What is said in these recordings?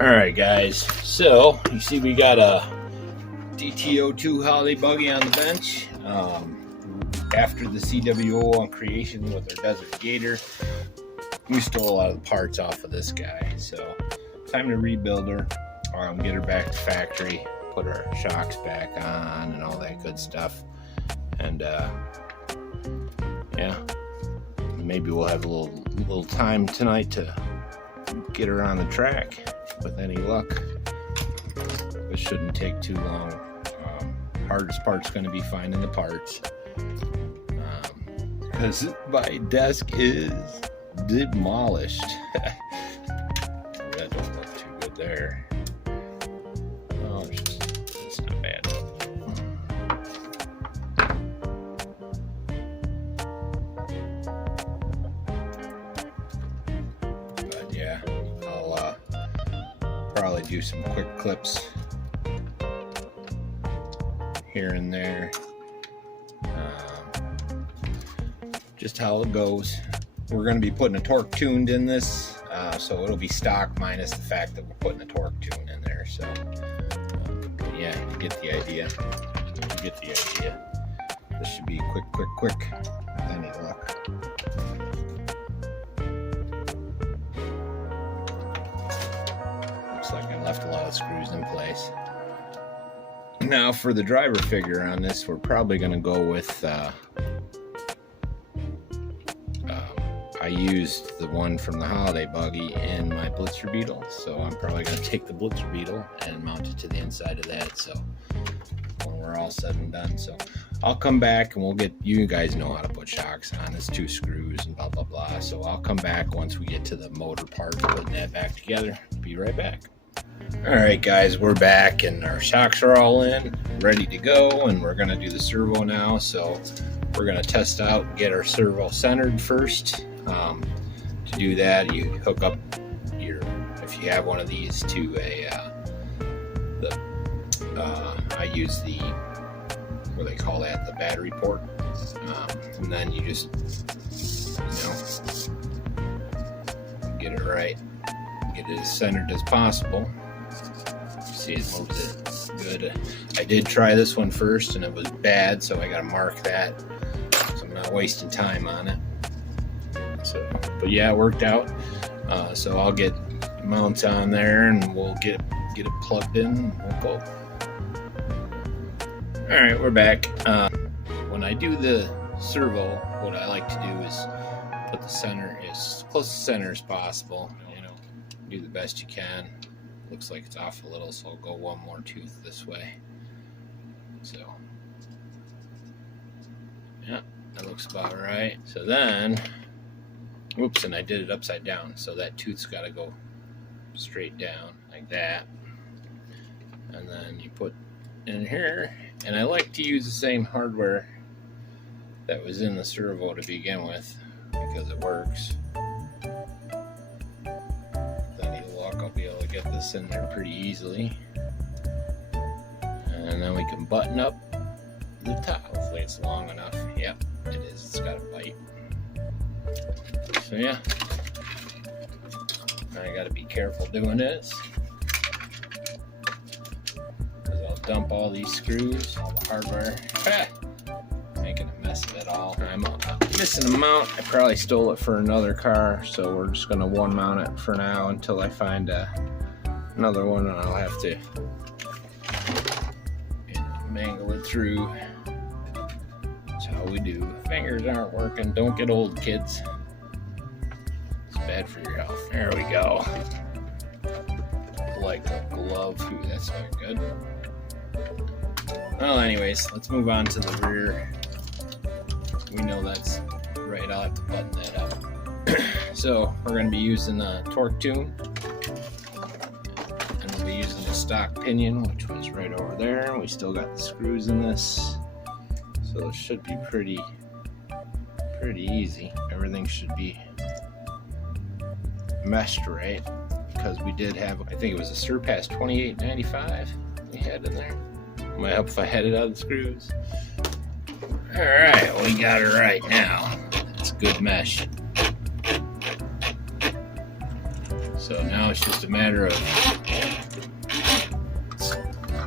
Alright guys, so you see we got a Dt-02 Holiday Buggy on the bench. After the CWO on creation with our Desert Gator, we stole a lot of the parts off of this guy. So time to rebuild her, get her back to factory, put our shocks back on and all that good stuff. And yeah, maybe we'll have a little time tonight to get her on the track. With any luck, it shouldn't take too long. Hardest part's going to be finding the parts, because my desk is demolished. That don't look too good there. Oh, it's not bad. But yeah, I'll probably do some quick clips here and there, just how it goes. We're going to be putting a torque tuned in this, so it'll be stock minus the fact that we're putting a torque tune in there. So yeah, you get the idea. This should be quick with any luck. Like I left a lot of screws in place. Now for the driver figure on this, we're probably going to go with I used the one from the Holiday Buggy in my Blitzer Beetle, so I'm probably going to take the Blitzer Beetle and mount it to the inside of that, so when we're all said and done. So I'll come back and we'll get, you guys know how to put shocks on. It's 2 screws and blah blah blah, so I'll come back once we get to the motor part, putting that back together. Be right back. Alright guys, we're back and our shocks are all in, ready to go, and we're going to do the servo now. So we're going to test out and get our servo centered first. To do that, you hook up your, if you have one of these, to a I use the, what do they call that, the battery port, and then you just, get it right, get it as centered as possible. See, it moves it good. I did try this one first and it was bad, so I gotta mark that so I'm not wasting time on it. So, but yeah, it worked out. So I'll get mounts on there and we'll get it plugged in and we'll go. Alright, we're back. When I do the servo, what I like to do is put the center as close to center as possible. Do the best you can. Looks like it's off a little, so I'll go one more tooth this way. So yeah, that looks about right. So then, whoops, and I did it upside down, so that tooth's got to go straight down like that. And then you put in here, and I like to use the same hardware that was in the servo to begin with because it works. I'll be able to get this in there pretty easily, and then we can button up the top. Hopefully it's long enough. Yep, it is. It's got a bite. So yeah, I got to be careful doing this because I'll dump all these screws, all the hardware. Making a mess of it all. I'm missing a mount. I probably stole it for another car, so we're just gonna one mount it for now until I find another one, and I'll have to mangle it through. That's how we do. Fingers aren't working. Don't get old, kids. It's bad for your health. There we go. Like a glove. Ooh, that's not good. Well, anyways, let's move on to the rear. We know that's right. I'll have to button that up. So we're going to be using a torque tune, and we'll be using the stock pinion, which was right over there. We still got the screws in this, so it should be pretty easy. Everything should be meshed right, because we did have, I think it was a Surpass 2895 we had in there. Might help if I had it out of the screws. Alright, we got it right now. It's good mesh. So now it's just a matter of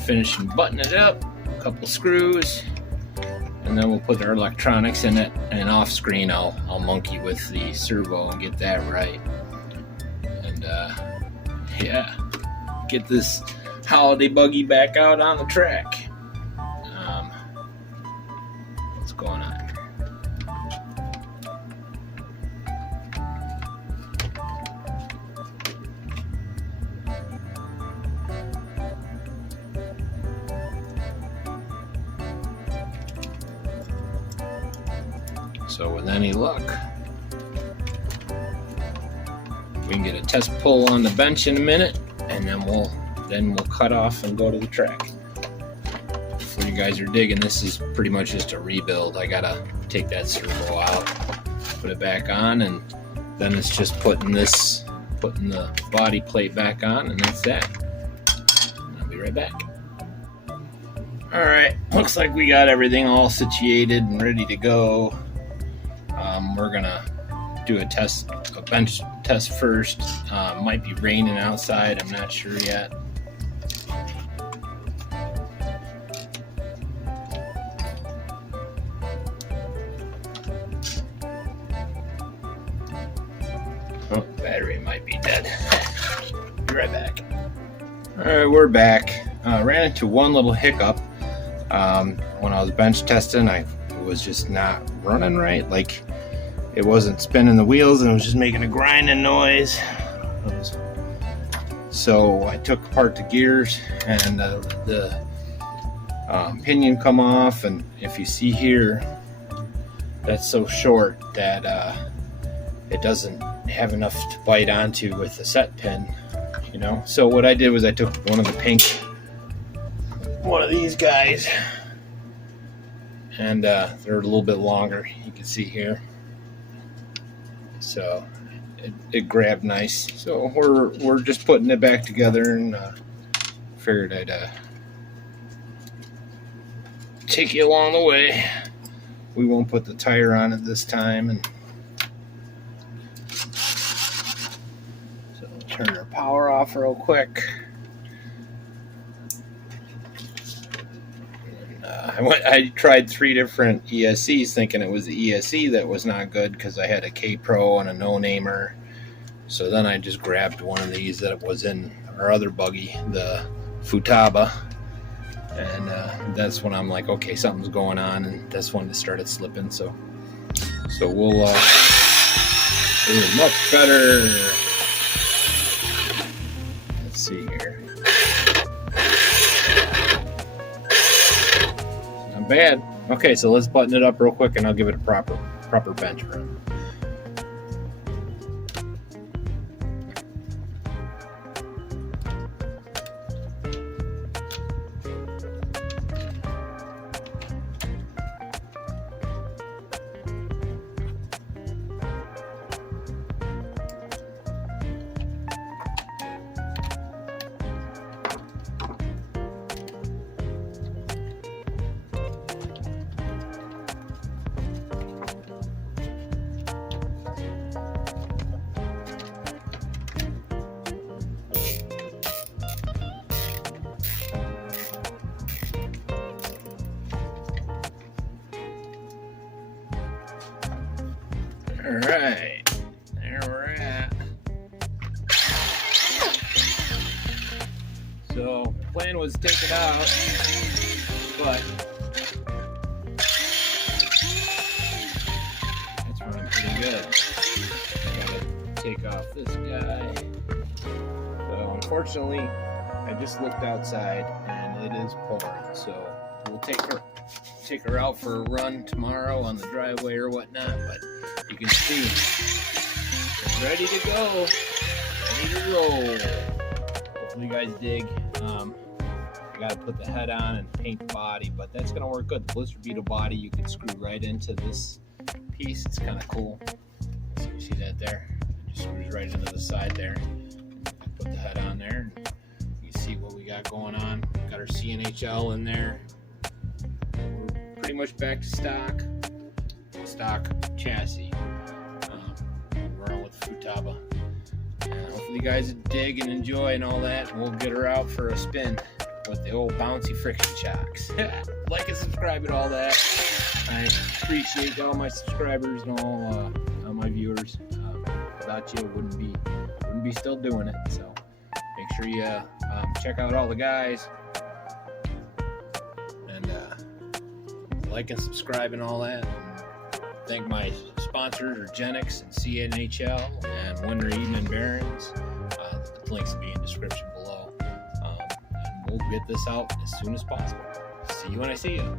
finish and button it up, a couple screws, and then we'll put our electronics in it. And off screen, I'll monkey with the servo and get that right. And yeah, get this holiday buggy back out on the track. What's going on? So with any luck, we can get a test pull on the bench in a minute, and then we'll cut off and go to the track. If you guys are digging, this is pretty much just a rebuild. I gotta take that servo out, put it back on, and then it's just putting the body plate back on, and that's that. I'll be right back. All right, looks like we got everything all situated and ready to go. We're gonna do a bench test first. Might be raining outside, I'm not sure yet. Oh, battery might be dead. Be right back. All right, we're back. Ran into one little hiccup. When I was bench testing, it was just not running right. Like, it wasn't spinning the wheels, and it was just making a grinding noise. So I took apart the gears, and the pinion come off. And if you see here, that's so short that it doesn't have enough to bite onto with the set pin, you know. So what I did was I took one of these guys, and they're a little bit longer, you can see here. So it grabbed nice. So we're just putting it back together, and figured I'd take you along the way. We won't put the tire on it this time, and so turn our power off real quick. I tried 3 different ESCs thinking it was the ESC that was not good, because I had a K-Pro and a no-namer. So then I just grabbed one of these that was in our other buggy, the Futaba. And that's when I'm like, okay, something's going on, and that's when it started slipping. So we'll do much better. Let's see here. Bad. Okay, so let's button it up real quick, and I'll give it a proper bench run. Alright, there we're at. So, plan was to take it out, but it's running pretty good. I gotta take off this guy. So, unfortunately, I just looked outside and it is pouring. So, we'll take her out for a run tomorrow on the driveway or whatnot, but you can see it's ready to go, ready to roll. Hopefully you guys dig. I gotta put the head on and paint the body, but that's gonna work good. The blister beetle body you can screw right into this piece. It's kind of cool. So you see that there? It just screws right into the side there. Put the head on there. You see what we got going on. Got our CNHL in there. We're pretty much back to stock chassis. We're on with Futaba. Hopefully you guys dig and enjoy and all that, and we'll get her out for a spin. with the old bouncy friction shocks. Like and subscribe and all that. I appreciate all my subscribers and all my viewers. Without you, wouldn't be still doing it. So make sure you check out all the guys and like and subscribe and all that. Thank my sponsors are Genix and CNHL and Winter Eden and Barons. The links will be in the description below. And we'll get this out as soon as possible. See you when I see you.